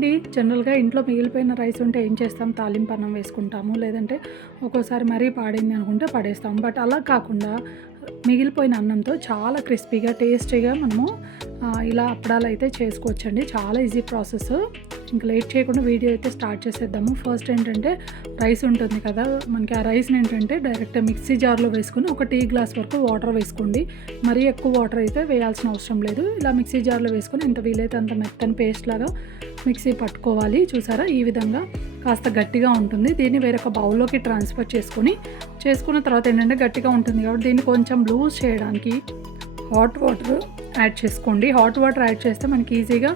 అండి జనరల్గా ఇంట్లో మిగిలిపోయిన రైస్ ఉంటే ఏం చేస్తాం? తాలింపు అన్నం వేసుకుంటాము. లేదంటే ఒక్కోసారి మరీ పాడింది అనుకుంటే పడేస్తాం. బట్ అలా కాకుండా మిగిలిపోయిన అన్నంతో చాలా క్రిస్పీగా టేస్టీగా మనము ఇలా అప్పడాలు అయితే చేసుకోవచ్చండి. చాలా ఈజీ ప్రాసెస్. ఇంకా లేట్ చేయకుండా వీడియో అయితే స్టార్ట్ చేసేద్దాము. ఫస్ట్ ఏంటంటే రైస్ ఉంటుంది కదా మనకి ఆ రైస్ని ఏంటంటే డైరెక్ట్ మిక్సీ జార్లో వేసుకుని ఒక టీ గ్లాస్ వరకు వాటర్ వేసుకోండి. మరీ ఎక్కువ వాటర్ అయితే వేయాల్సిన అవసరం లేదు. ఇలా మిక్సీ జార్లో వేసుకొని ఎంత వీలైతే అంత మెత్తని పేస్ట్ లాగా మిక్సీ పట్టుకోవాలి. చూసారా? ఈ విధంగా కాస్త గట్టిగా ఉంటుంది. దీన్ని వేరొక బౌల్లోకి ట్రాన్స్ఫర్ చేసుకొని చేసుకున్న తర్వాత ఏంటంటే గట్టిగా ఉంటుంది కాబట్టి దీన్ని కొంచెం లూజ్ చేయడానికి హాట్ వాటర్ యాడ్ చేసుకోండి. హాట్ వాటర్ యాడ్ చేస్తే మనకి ఈజీగా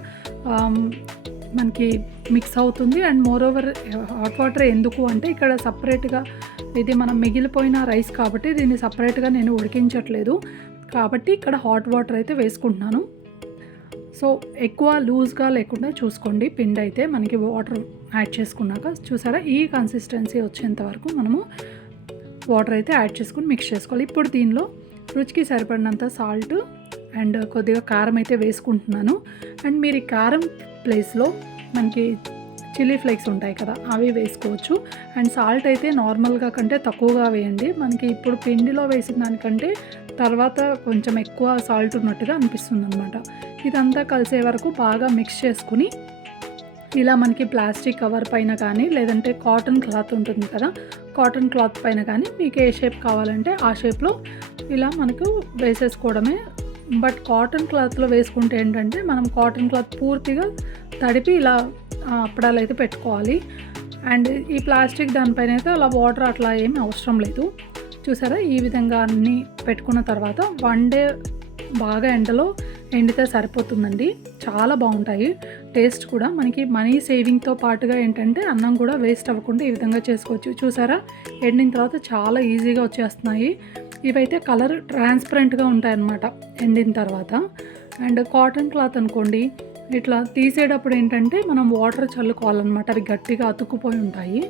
మనకి మిక్స్ అవుతుంది. And moreover hot water ఎందుకు అంటే ఇక్కడ సపరేట్గా ఇది మనం మిగిలిపోయిన రైస్ కాబట్టి దీన్ని సపరేట్గా నేను ఉడికించట్లేదు. కాబట్టి ఇక్కడ హాట్ వాటర్ అయితే వేసుకుంటున్నాను. సో ఎక్కువ లూజ్గా లేకుండా చూసుకోండి. పిండి అయితే మనకి వాటర్ యాడ్ చేసుకున్నాక చూసారా? ఈ కన్సిస్టెన్సీ వచ్చేంత వరకు మనము వాటర్ అయితే యాడ్ చేసుకుని మిక్స్ చేసుకోవాలి. ఇప్పుడు దీనిలో రుచికి సరిపడినంత సాల్ట్ అండ్ కొద్దిగా కారం అయితే వేసుకుంటున్నాను. అండ్ మీరు ఈ కారం ప్లేస్లో మనకి చిల్లీ ఫ్లేక్స్ ఉంటాయి కదా అవి వేసుకోవచ్చు. అండ్ సాల్ట్ అయితే నార్మల్గా కంటే తక్కువగా వేయండి. మనకి ఇప్పుడు పిండిలో వేసిన దానికంటే తర్వాత కొంచెం ఎక్కువ సాల్ట్ ఉన్నట్టుగా అనిపిస్తుంది అనమాట ఇదంతా కలిసే వరకు బాగా మిక్స్ చేసుకుని ఇలా మనకి ప్లాస్టిక్ కవర్ పైన కానీ లేదంటే కాటన్ క్లాత్ ఉంటుంది కదా కాటన్ క్లాత్ పైన కానీ మీకు ఏ షేప్ కావాలంటే ఆ షేప్లో ఇలా మనకు వేసేసుకోవడమే బట్ కాటన్ క్లాత్లో వేసుకుంటే ఏంటంటే మనం కాటన్ క్లాత్ పూర్తిగా తడిపి ఇలా అప్పడాలు అయితే పెట్టుకోవాలి. అండ్ ఈ ప్లాస్టిక్ దానిపైన అయితే అలా వాటర్ అట్లా ఏమీ అవసరం లేదు. చూసారా? ఈ విధంగా అన్నీ పెట్టుకున్న తర్వాత వన్ డే బాగా ఎండలో ఎండితే సరిపోతుందండి. చాలా బాగుంటాయి. టేస్ట్ కూడా మనకి మనీ సేవింగ్తో పాటుగా ఏంటంటే అన్నం కూడా వేస్ట్ అవ్వకుండా ఈ విధంగా చేసుకోవచ్చు. చూసారా? ఎండిన తర్వాత చాలా ఈజీగా వచ్చేస్తున్నాయి. ఇవైతే కలర్ ట్రాన్స్పరెంట్గా ఉంటాయన్నమాట ఎండిన తర్వాత. అండ్ కాటన్ క్లాత్ అనుకోండి ఇట్లా తీసేటప్పుడు ఏంటంటే మనం వాటర్ చల్లుకోవాలన్నమాట. అవి గట్టిగా అతుక్కుపోయి ఉంటాయి.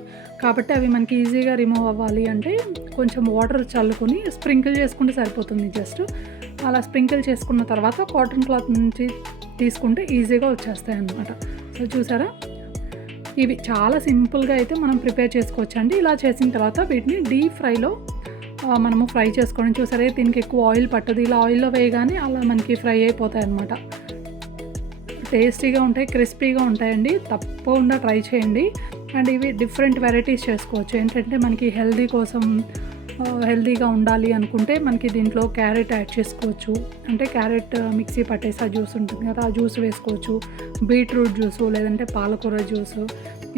కాబట్టి అవి మనకి ఈజీగా రిమూవ్ అవ్వాలి అంటే కొంచెం వాటర్ చల్లుకొని స్ప్రింకిల్ చేసుకుంటే సరిపోతుంది జస్ట్. అలా స్ప్రింకిల్ చేసుకున్న తర్వాత కాటన్ క్లాత్ నుంచి తీసుకుంటే ఈజీగా వచ్చేస్తాయి అన్నమాట సో చూసారా? ఇవి చాలా సింపుల్గా అయితే మనం ప్రిపేర్ చేసుకోవచ్చు అండి ఇలా చేసిన తర్వాత వీటిని డీప్ ఫ్రైలో మనము ఫ్రై చేసుకోవడం చూసారా? దీనికి ఎక్కువ ఆయిల్ పట్టదు. ఇలా ఆయిల్లో వేయగానే అలా మనకి ఫ్రై అయిపోతాయి అన్నమాట టేస్టీగా ఉంటాయి క్రిస్పీగా ఉంటాయండి. తప్పకుండా ట్రై చేయండి. అండ్ ఇవి డిఫరెంట్ వెరైటీస్ చేసుకోవచ్చు. ఏంటంటే మనకి హెల్దీ కోసం హెల్దీగా ఉండాలి అనుకుంటే మనకి దీంట్లో క్యారెట్ యాడ్ చేసుకోవచ్చు. అంటే క్యారెట్ మిక్సీ పట్టేసి ఆ జ్యూస్ ఉంటుంది కదా ఆ జ్యూస్ వేసుకోవచ్చు. బీట్రూట్ జ్యూసు లేదంటే పాలకూర జ్యూసు.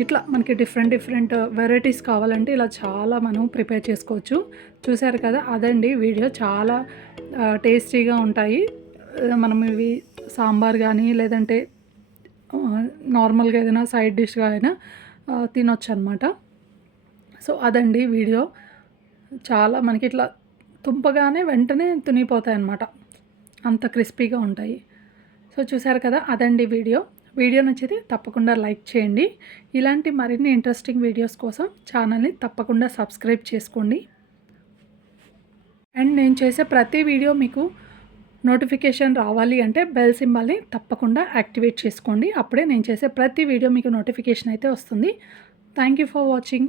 ఇట్లా మనకి డిఫరెంట్ డిఫరెంట్ వెరైటీస్ కావాలంటే ఇలా చాలా మనం ప్రిపేర్ చేసుకోవచ్చు. చూసారు కదా అదండి వీడియో చాలా టేస్టీగా ఉంటాయి. మనం ఇవి సాంబార్ కానీ లేదంటే నార్మల్గా ఏదైనా సైడ్ డిష్గా అయినా తినొచ్చు అనమాట సో అదండి వీడియో. చాలా మనకి ఇట్లా తుంపగానే వెంటనే తునిపోతాయి అన్నమాట అంత క్రిస్పీగా ఉంటాయి. సో చూసారు కదా అదండి వీడియో. వీడియో నచ్చితే తప్పకుండా లైక్ చేయండి. ఇలాంటి మరిన్ని ఇంట్రెస్టింగ్ వీడియోస్ కోసం ఛానల్ని తప్పకుండా సబ్స్క్రైబ్ చేసుకోండి. అండ్ నేను చేసే ప్రతి వీడియో మీకు నోటిఫికేషన్ రావాలి అంటే బెల్ సింబల్ని తప్పకుండా యాక్టివేట్ చేసుకోండి. అప్పుడే నేను చేసే ప్రతి వీడియో మీకు నోటిఫికేషన్ అయితే వస్తుంది. Thank you for watching.